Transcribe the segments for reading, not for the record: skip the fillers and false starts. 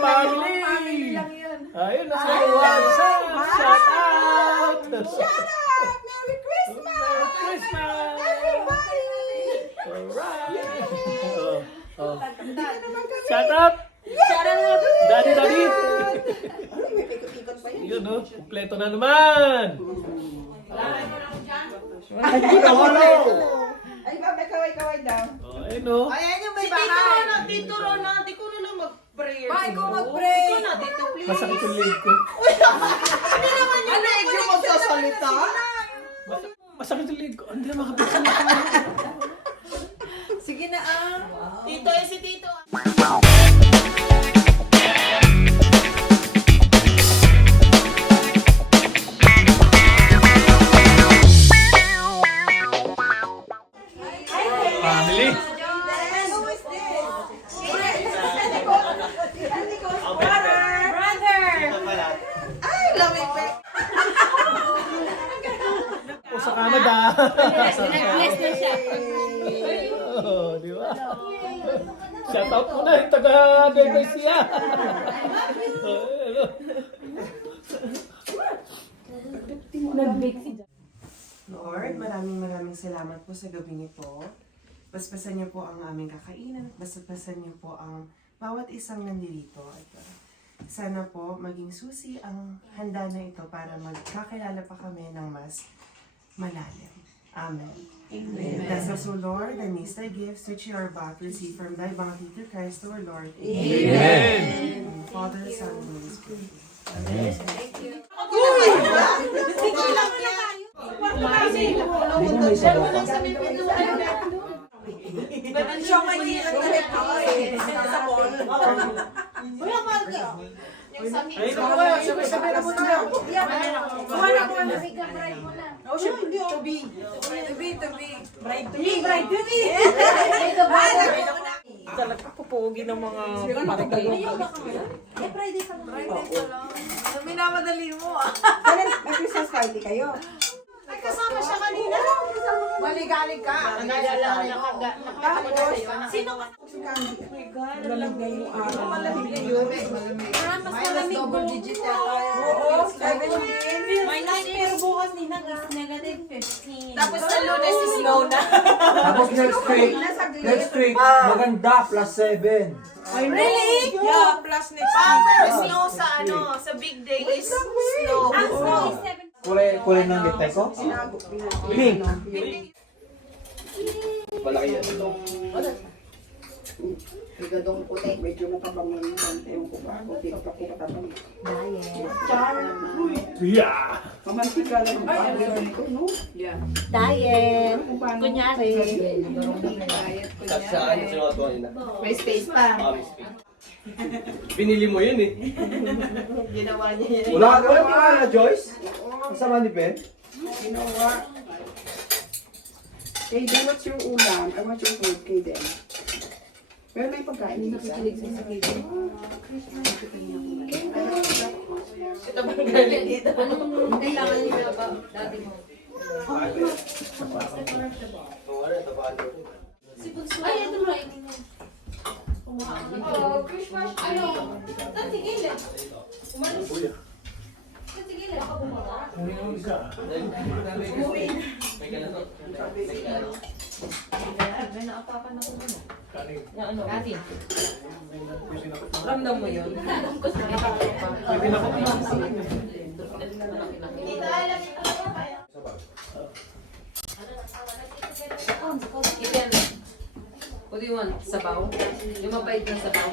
family. Ayun na sa WhatsApp. Shout out. Shout out! Merry Christmas! Merry Christmas. Alright. Shout out. Daddy. Ay, may pikot-ikot pa yan. Yun, no? Kumpleto na naman. Ay, may kaway-kaway daw. Oh, ayun, no? Ayan yung may Si bahay. Tito Rona, di ko na lang mag-pray. Ba, ikaw mag-pray. Ikaw na, Tito, please. Masakit yung leg ko. Hindi naman yung leg yung magsasalita. Masakit yung leg ko. Hindi na makapagsalita. Sige na Tito, si Tito. Family. Ay, lamig pa. O sa Canada. Nag-bless na siya. Oh, di ba? Shout out mo na yung taga Debesia. Lord, maraming salamat po sa gabi niyo po. Basbasan niyo po ang aming kakainan, basbasan niyo po ang bawat isang nandito. At sana po maging susi ang handa na ito para magkakilala pa kami ng mas malalim. Amen. Amen. Bless us, O Lord, and these thy gifts which you are about to receive from thy bounty through Christ our Lord. Amen. Father, Son, and Holy Spirit. Amen. Siya mahirap na rin ako eh. Sa ball. Uy, ang mahal ka. Sabay na mo tayo. Kumana ko na. Oh, siya, hindi. To be. Bride to be. Talaga pupugi ng mga parigay. Eh, Friday pa lang. Minamadali mo may Christmas party kayo. Ay, kasama siya kanina. Maligalig ka. Sino ka? Malamig na yung araw. Malamig na yun. Mas malamig double digit yata yun. Oo, 17. May 9 pero bukas ninang is negative 15. Tapos sa Lunes is snow na. Tapos next week, maganda, plus 7. Really? Yeah, plus next week. Pero snow sa sa big day is snow. Ang snow is 7. Kulay ng lipay ko? Pink. Malaki yan. Igadong puti, medyo makabangon yung ewan ko ba, kung di ka pa kumatabang. Yeah. Mamantika lang yung pag-iwan ko, no? Diet. Kunyari. Saan sinuot ko kanina? May space pa. Binili mo yun eh. Ginawa niya yun. Wala ka na, Joyce? Kasama ni Ben? Ginawa. Kay Dan, what's your ulam? I want your food, kay Dan. Pero may pagkain dito sa... Ito bang galing dito? Kailangan niyo ba dati mo? Ay, ito ba? Oh, Christmas. Ano? Tatigil eh. Umalis. Tatigil eh. Baka bumaba. May naatapan ako muna. Na ano? Katin. Ramdam mo yun? Tita, alam ito na kaya. What do you want? Sabaw? Yung mapait na sabaw?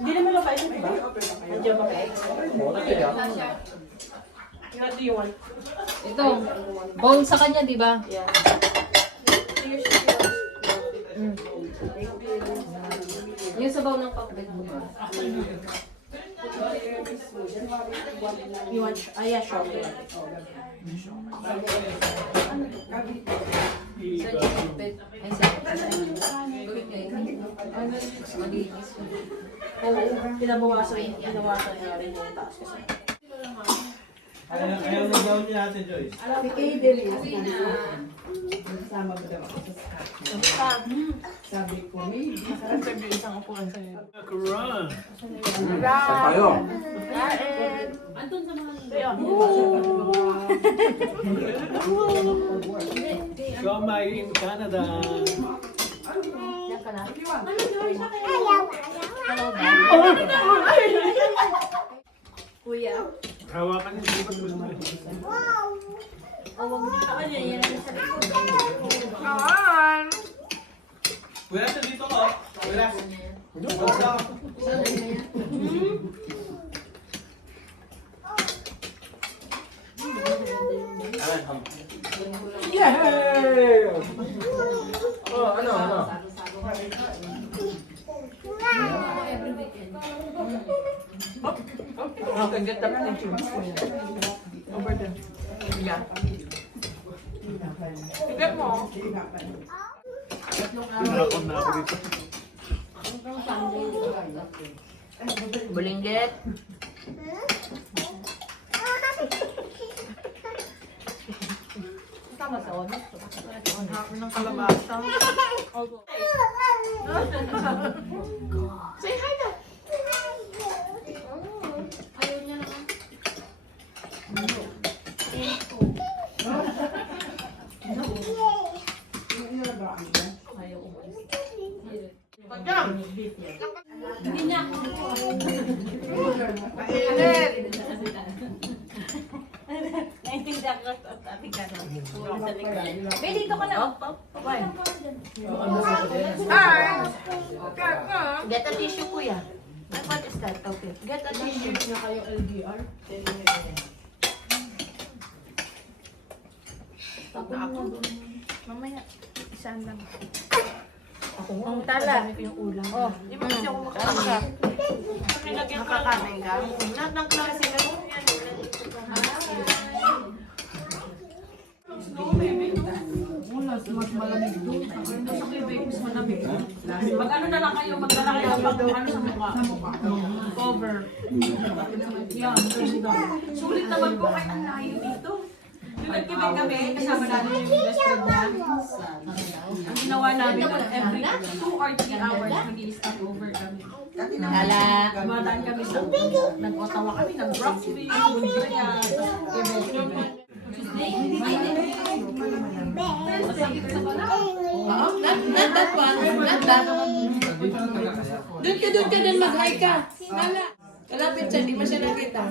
Hindi naman lang kayo, diba? Nandiyan ba kayo? What do you want? Ito, bowl sa kanya, di ba? Yeah. Yung sabaw ng pakbet mo ba? You want, yeah, sure. Saan yung pakbet? Ay, saan? Bakit kayo? Malinis. Oo, pinabawasan niya rin yung taas kasi. Ayaw na daw niya Ate Joyce. Si Kaden is Kasama ba daw ako sa staff? Sabi ko, maybe. Run. Saan tayo? Andun sa mga Siomay in Canada. Kuya. Hawakan niyo dito mo naman. Kuya, dito ka. Kuya. Basta. Yay! Oh, ano? Okay, get up and choose. Over there. Yeah. Ticket mo. Pinakon na ako dito. Bulinggit. Tama sa onis. Hapon ng kalabasa. Say hi na. Ayaw niya naman. Ayaw umalis. Hindi niya ako. Naintindihan ko sa ating gano'n. May dito ka na. Get a tissue, kuya. What is that? Okay. Get a tissue. Mamaya, isang lang. Ang tala. Dami ko yung ulam. Oh, di ba kasi ako makakain? Nakakain ka? Lahat ng klase na yun. Mag-ano na lang kayo, magdala kayo ng ano sa mukha. Cover. Yan, sulit naman po kahit ang layo dito. Yung nag-Quebec kami, kasama namin yung best friend niya. Ang ginawa namin every 2 or 3 hours, mag-i-stop over kami. Dumadaan kami sa nag-Ottawa kami, nag-Broxville, Montreal, Quebec. Not that one. Not that. Doon ka din mag-hi ka. Lala. Kalapit siya, di mo siya nakita.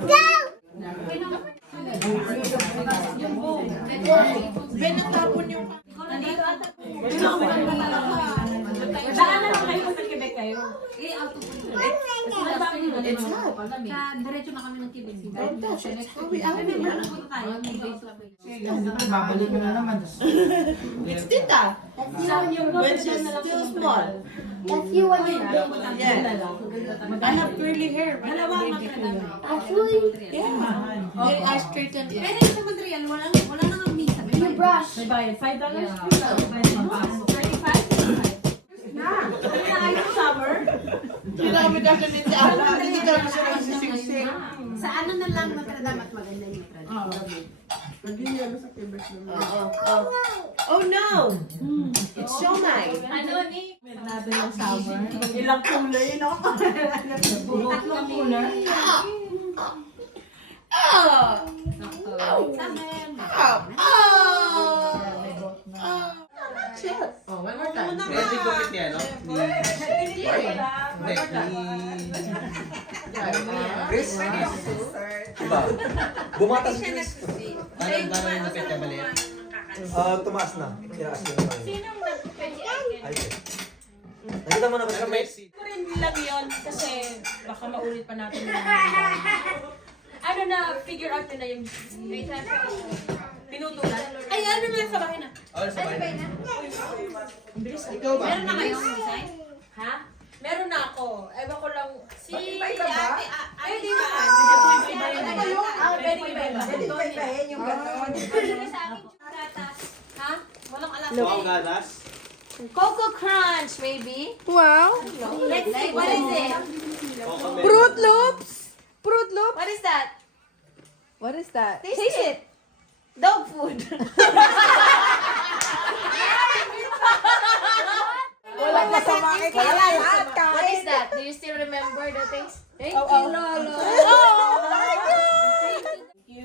Ben, natapon yung... Nandito ata. Daan na lang kayo sa Quebec kayo. Eh, out of control. It's hot. Diretso na kami ng Quebec. Babalik mo na naman. It's Tita. When she's still small. That's you when you're big. I have curly hair. Actually, Yeah. Then I straighten it. Pero sa Montreal, wala nang misa. you brush. May bayad, $5. 35? Ayos summer. Ginamit ako din sa ala. Hindi ka naman siya nagsisiksik. Sa ano na lang Notre Dame at maganda yung Notre Dame. Oh no! It's so nice. Ano ni? Natin ng summer. Ilang kulay, no? Tatlong kulay. Oh! Summer. Shit. Oh, one more time. Pwede gupit niya, no? Ni... Chris? Diba? Bumata si Chris. Paano yung napit niya maliit? Tumaas na. Tiraas yun. Sinong Ay, nakita mo na ba siya may Ko rin lang yun kasi baka maulit pa natin yung ano na, figure out na yung pinutulan. Ay, ano na sa bahay na? Oh, sabay na. Meron na kayong design? Ha? Meron na ako. Ewan ko lang. Si Ate, Pwede ka. Pwede iba-iba. Yung ganon. Pwede sa akin yung gatas. Ha? Walang alam. Wow, ganas. Coco Crunch, maybe? Let's see, what is it? Fruit Loops! Fruit Loops! What is that? What is that? Taste it. Dog food. Walang masama kay Kala. Lahat What is that? Do you still remember the taste? Thank Oh, you, Lolo.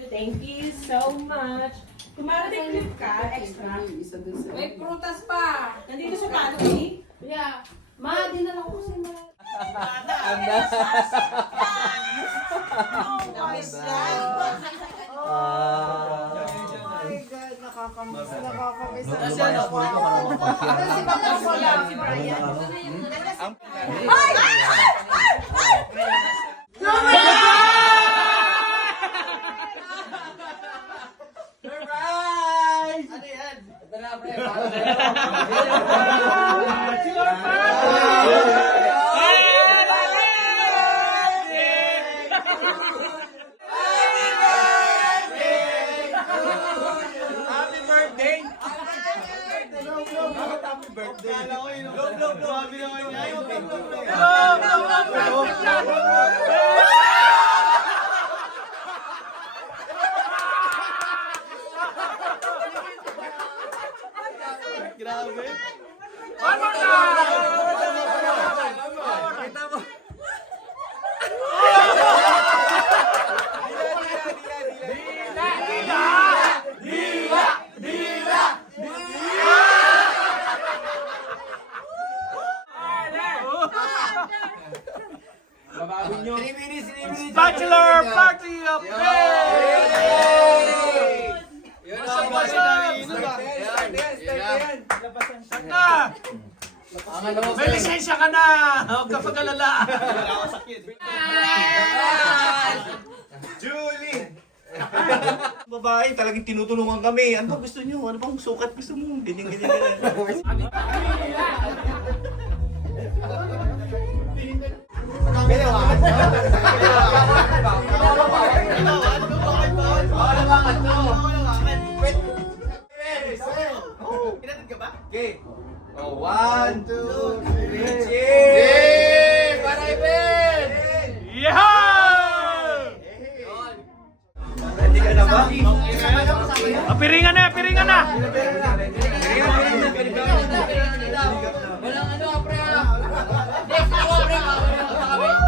Thank you so much. Kung marating clip ka, extra. May prutas pa. Nandito sa kano eh. Yeah. Ma, dinala ko si Ma. Bachelor party of May lisensya ka na! Huwag ka pag-alala! Julie! Babae, talagang tinutulungan kami. Ano ba gusto nyo? Ano bang sukat gusto mo? Ganyan, ganyan, ganyan. Okay. Oh, 1, 2, 3, cheers! Para Iben! Yeah! Ready ka na ba? Piringan na! Piringan na! Walang ano, pre. Next ako, pre.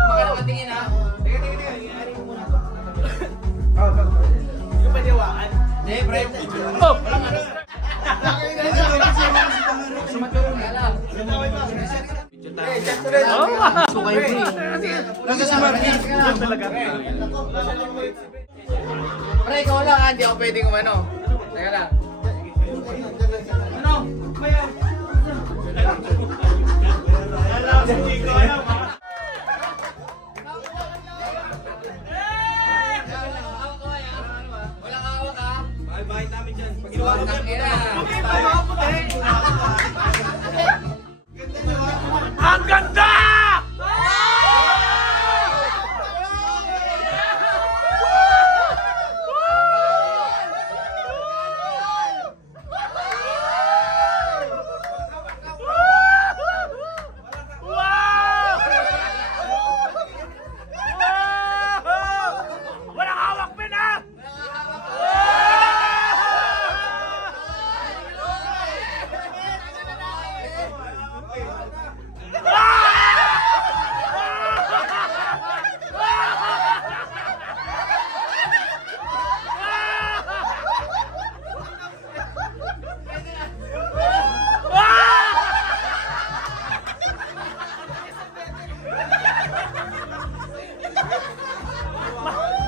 Makakatingin ha. Yung paniwaan. Hindi, pre. Oh! Pre, ikaw lang ha. Hindi ako pwedeng umano. Teka lang. Walang hawak ha. Bahit namin dyan. Pag ginawa ko Tang ina. Ang ganda! Wow! Walang hawak, Ben, ha?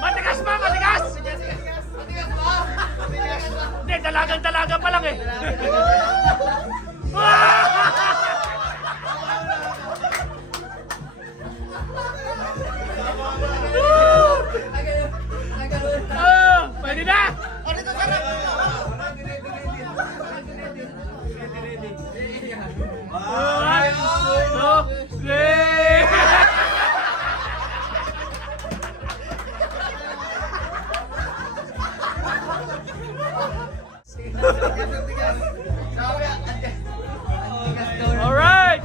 Matigas ba? Matigas? Hindi, dalagang-dalaga pa lang eh. Pwede na! One, two, three! Alright!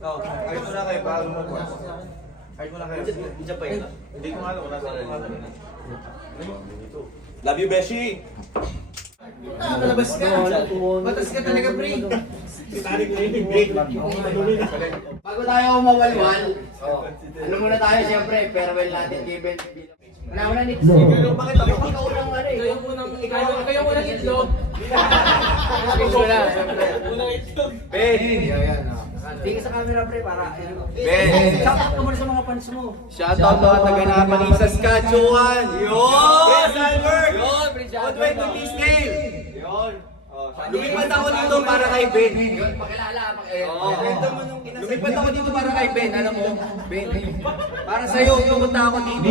Oh, ayos na kayo bago magwas. Kahit wala kayo. Diyan pa yun. Hindi ko alam kung nasa Love you, Beshi! Kalabas ka! Batas ka talaga, pre! Bago tayo mawalwal, ano muna tayo siyempre, farewell natin kay Ben. Una ni Bakit ako? ikaw lang ano eh. Kayo unang itlog. Gusto na, siyempre. Ben! Hindi ka sa camera pre, para Ben! Shout out ka muna sa mga fans mo. Shoutout mga taga-napan sa Saskatchewan! Yun! Prince Albert! Yun, Prince On Albert. way to Disney! Yun! Lumipat ako dito para kay Ben. Yun, pakilala. Lumipat ako dito para kay Ben. Alam mo, Ben. Para sa'yo, pumunta ako dito.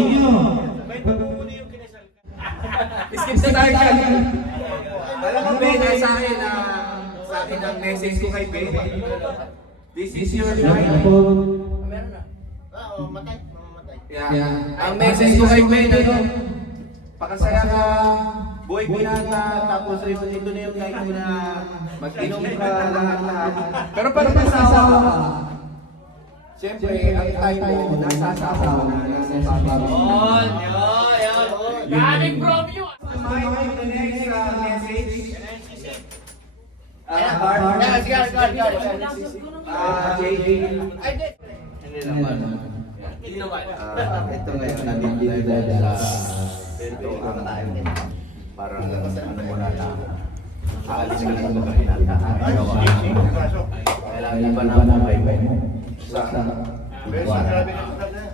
Skip na tayo dyan. Alam mo, Ben, sa akin ang message ko kay Ben. This is your life. Meron na. Yeah. Ang message ko kay Ben, pakasaya ka, buhay binata, tapos ito na yung life mo na mag-inom ka lahat. Pero pag nasawa ka, siyempre, ang time mo, nasa asawa na, nasa asawa. Yun. Galing from you. The next message. JJ. Hindi naman. Ito ngayon, nandito tayo sa parang ano mo na aalis ka na sa lugar na kailangan ba na buhay mo sa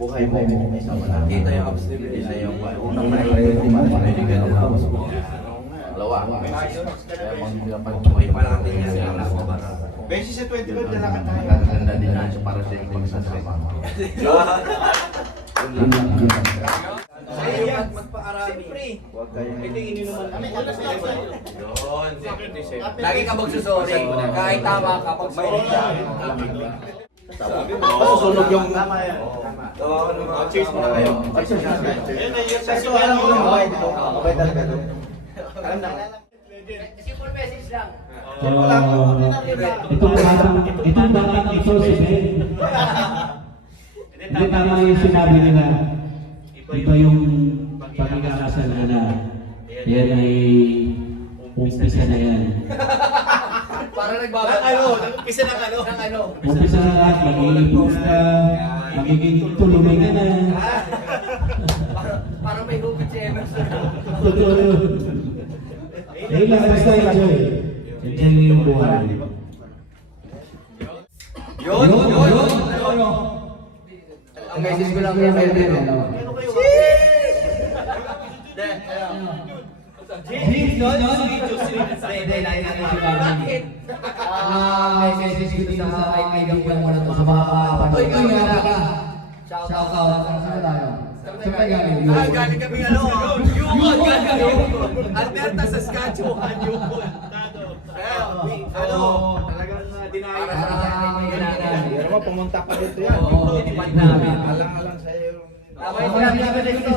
buhay mo kita yung ups kita yung unang priority mo paniligyan ng house mo dalawa kaya pag-buhay pa natin yan para Beses sa 21 na lang ganda din natin para sa yung pagsasama at magpakarami. Huwag kayong... Ito yung ininuman kami. Yun. Lagi ka magsusori. Kahit tama ka, pag sorry ka. Masusunog yung... Tama yan. Tawa ko naman. Cheers muna kayo. Cheers muna kayo. Cheers muna kayo. Mabay dito. Mabay talaga doon. Alam na. Simple message lang. Itong batang ito si Ben. Hindi tama yung sinabi nila. Iba yung pagkakasal nila. Yan ay umpisa na yan. Parang nagbabalik. Nag-umpisa ng ano? Umpisa na lahat. Mag-iipon ka. Magiging tulumin ka na. Parang may hugit si Emerson. Totoo yun. Eh lang, basta enjoy. Enjoy mo yung buhay. Yun! Ang message ko lang kay Ben. Hindi, lagi natin si Bobby. Message ko dito sa kaibigan ko muna to sa mga kapatid. Ikaw nga ka. Shout out. Saan tayo? Saan tayo galing? Galing kami Yukon! Alberta, Saskatchewan, Yukon. Talagang dinayo. Para may kailangan. Pero mo, pumunta pa dito yan. Oo, tinipad namin. Alang sa'yo. Tapos marami na dito.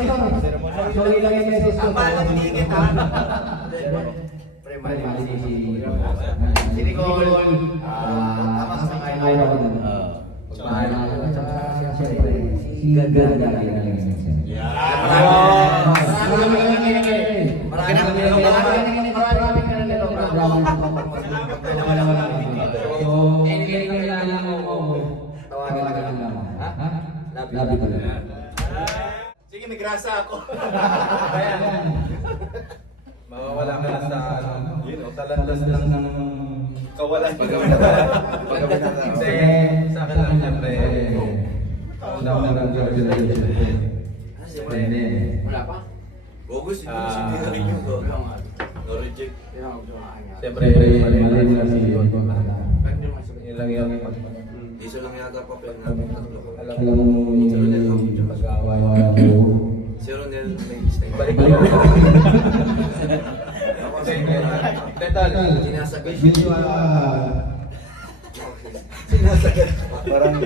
Sorry lang yung message ko. Ang mahal ang tingin ha. Si Nicole. Tama sa mga ito. Mahal ako. Siyempre, si Ganda. Sige, may grasa ako. Mawawala ka lang sa yun o, talandas lang ng kawalan. Hindi, sa akin lang siyempre. Una lang Wala pa? August, hindi na rin yung no reject. siyempre, mali na si Yon. Yun lang yung Isa lang yata pa pero namin tatlo ko. Alam mo yung mag-away ako. Si Ronel may mistake. balik. Detal. Sinasagad. Sinasagad. Parang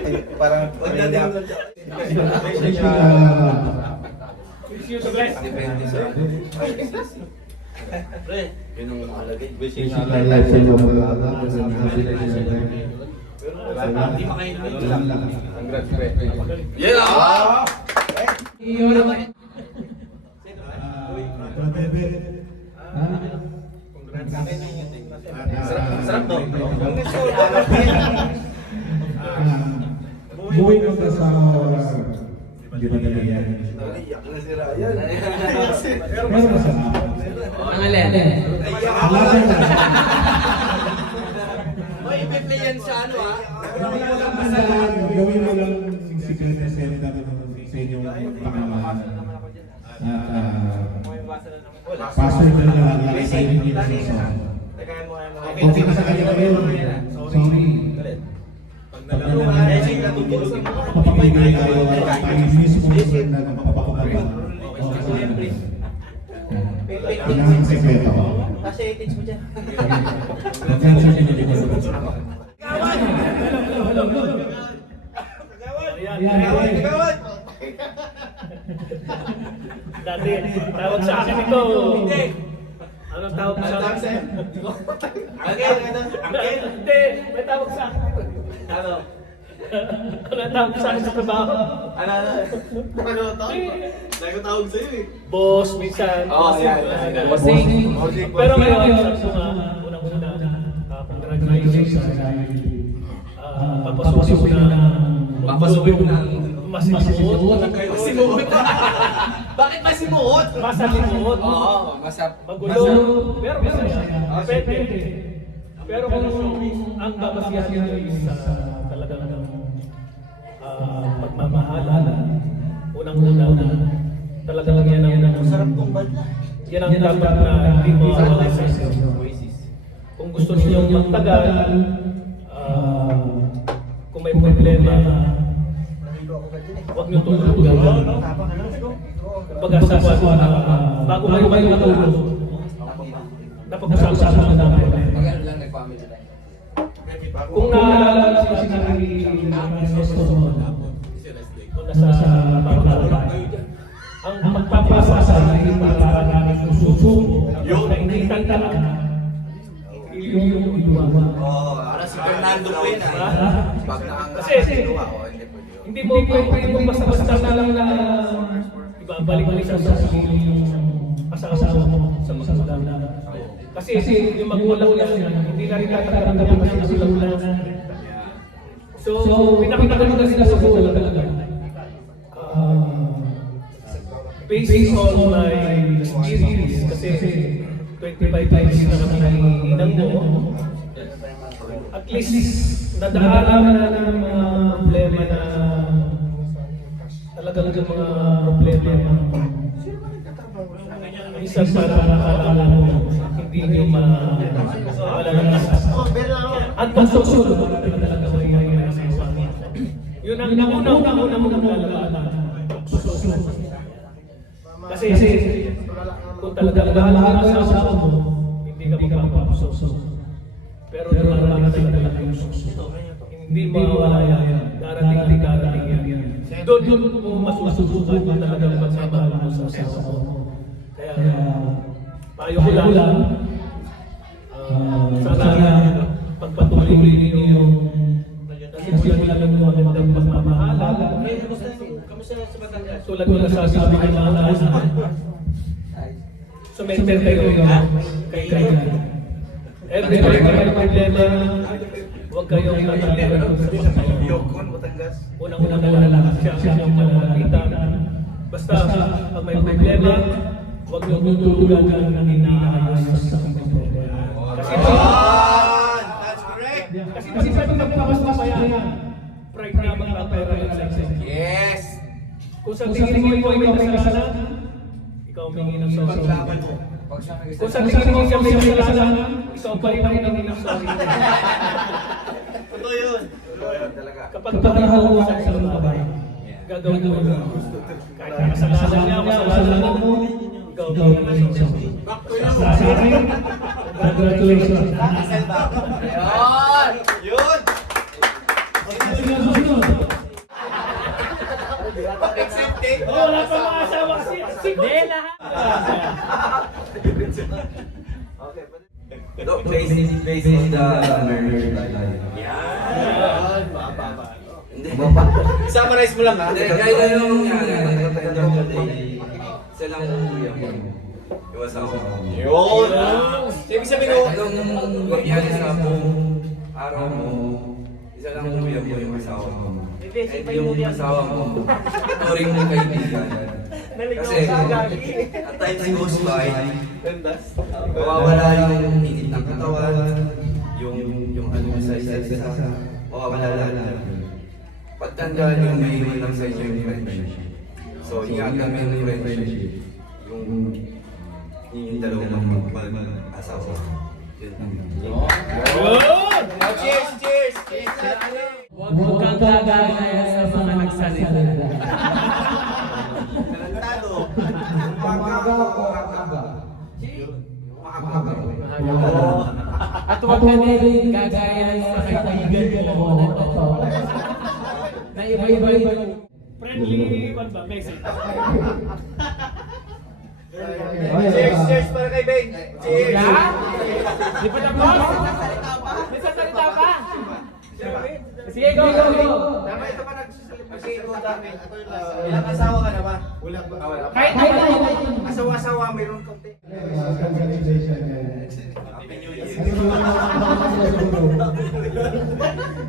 depende sa pre, yun ang nakalagay. Hindi makainin. Congrats, pre. Yeah! Sarap to. Buhay mo ka sa di ba ganyan? Pero masarap. Ang alin? May ipi-play yan sa ano ah. Gawin mo lang secret na center sa inyong pamamahan. Pastor na lang lagi sa inyo dito sa song. Okay na sa kanya kayo. Sorry. Papapigay tayo ang mismo na magpapakupagin. Yun ang sekreto. Kasi teach mo dyan. Magkano sa inyo dito? Dati, tawag sa akin ito. Anong tawag sa akin? Hindi, may tawag sa akin. Ano? Anong tawag sa akin sa trabaho? Ano to? Dahil ko tawag sa'yo eh. Boss, minsan. Oo, yan. Bossing. Pero ngayon, sabi ko nga, unang-una, congratulations. Papasukin mo na. Papasukin mo na. Masimuot. Masimuot? Bakit masimuot? Masalimuot. Oo, masap. Magulo. Pero masaya. Pwede. Pero kung ang babasihan nyo is talagang pagmamahalan, unang-una, talagang yan ang sarap kong badla. Yan ang dapat na hindi mo sa kung gusto niyo magtagal, kung may problema, huwag niyo tulungan. Pag-asawa, bago kayo matulog, napag-usapan na namin. Magano lang nag-family tayo. Kung naalala ko sinabi ni Ernesto kung nasa babae, ang magpapasasa ay para namin susuko na hindi tanda yung iluwa. Oo, para si Fernando Quinn ah. Pag Kasi hindi mo basta-basta na lang na ibabalik sa yung asawa mo sa masasabi. Kasi yung magulang yan, hindi na rin natatanggap na sila ulan. So, pinakita kasi na sa talaga. Based on my experience, kasi 25 times na kami naiinang mo, at least nadaanan na ng mga problema na talagang mga problema minsan para nakakala mo hindi nyo malalakas. At pagsusunod talaga yun ang unang lalaman. Kasi kung talagang mahal ang asawa mo, hindi ka magpapasusunod. Pero naman talaga yung susunod. Hindi mawawala yan. Darating yan. Doon mo masusubukan mo talagang magmamahal mo sa asawa mo. Kaya payo ko lang, sana pagpatuloy ninyo yung nasimulan ng mga magandang pagmamahala. Tulad ko nasasabi ng mga nasa. Sumenter kayo kay kayo. Every time may problema, huwag kayong nataligan sa pagkakas. Unang-una lang siya ang malalapitan. Basta pag may problema, huwag nyo tutulugan ng inaayos sa problema. Kasi pwede magpapasmayan. Pride na magpapera lang sa iyo. Yes! Kung sa tingin mo ikaw may kasalanan, ikaw humingi ng sorry. Kung sa tingin mo siya may kasalanan, ikaw pa rin ang humingi ng sorry. Totoo yun. Talaga. Kapag pagmahal mo sa isang babae, gagawin mo yun. Kahit kasalanan niya, kasalanan mo, ikaw humingi ng sorry. Sa akin, congratulations. Yun! Wala pa mga asawa si Dela. Based on the marriage. Yan! Hindi. Summarize mo lang ha. Kahit ano yung nangyari, isa lang umuwi ako. Yung asawa ko. Yun! Ibig sabihin mo, Anong mangyari sa buong araw mo, isa lang umuwi ako yung asawa ko. At yung asawa mo, turing mong kaibigan. Kasi, at times goes by, mawawala yung init ng katawan, yung ano sa isa't isa, mawawala lahat. Pagtandaan yung may iwan lang sa inyo yung friendship. So, ingatan mo yung friendship. Yung dalawang mag-asawa. Yun. Yun! cheers, cheers! Huwag kang gagaya sa mga nagsalita. Talentado. At huwag ka na rin gagaya sa kaibigan mo na totoo. Na iba-iba yung friendly message. Cheers, cheers para kay Ben. Cheers! Di pa tapos? May sasalita pa? Sige, go, go, go! Tama, ito pa nagsasalita. Kasi ito dami. Ilang asawa ka na ba? Wala ba? Kahit Asawa-asawa, mayroon konti.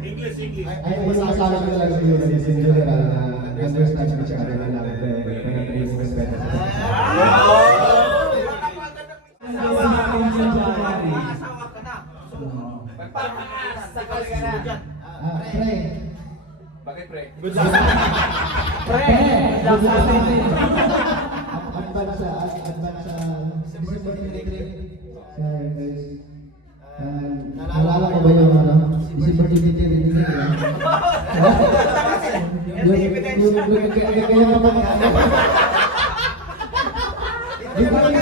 English, English. Ay, masasala ko lang sa iyo in general na understand ko siya kanina na respeto. Asawa ka na. Magpapasakal ka na. Pre. Bakit pre? good luck. Pre, good luck sa atin. Advance December 23. Naalala ko ba yung ano? December 23 rin yun. Kaya naman di ba rin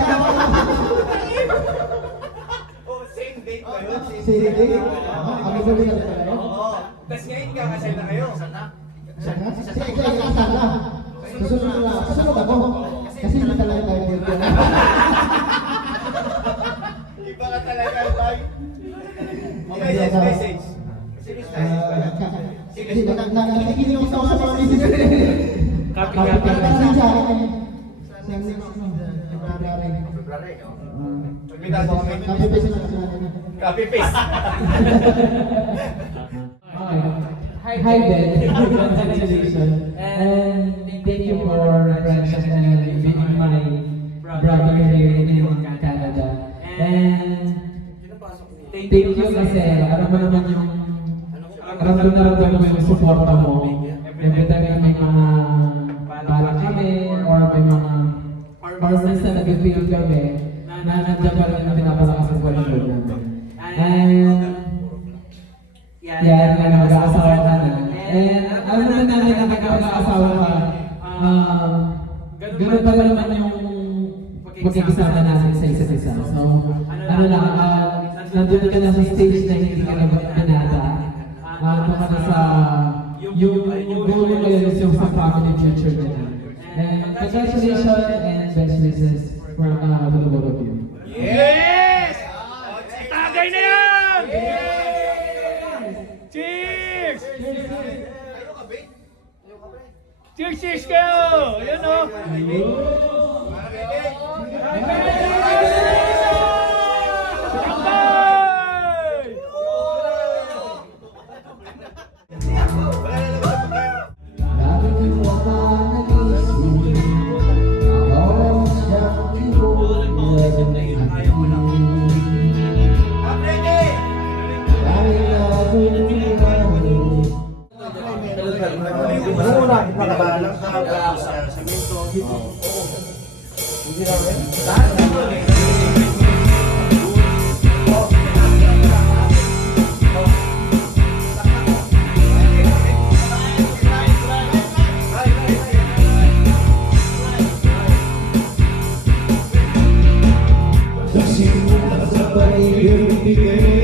Oh, same date ba yun? Same date? Ano ba rin na kayo? Oo. Tapos ngayon kakasal na kayo. Kasi ikaw kasal na. Susunod ako. Kasi hindi talaga tayo dito. Iba ka talaga, bag. Okay, yes, message. Kasi nakikinig ako sa mga message. Copy, Kaya copy. parang sa akin February, no? Invitado kami. Copy paste lang sa akin. Copy paste. Hi Ben, congratulations. And thank you for friendship and being my brother here in Canada. And thank you kasi alam mo naman yung ramdam mo yung suporta mo. Every time may mga balak kami or may mga partners na nag-feel kami na nandiyan pa rin na pinapalakas ang kwalitod namin. And yan, mag-aasawa ka na. And alam naman namin na mag-aasawa ka, ganoon pa naman yung pagkikisama natin sa isa't isa. So, ano lang, nandun ka na sa stage na hindi ka na binata. Ano ka na sa, yung goal mo ngayon is yung sa family future nila. And congratulations and best wishes for the both of you. Yes! Tagay na yan! Cheers! Cheers, cheers kayo! Ayan o! Kasi mula sa paligid, bigay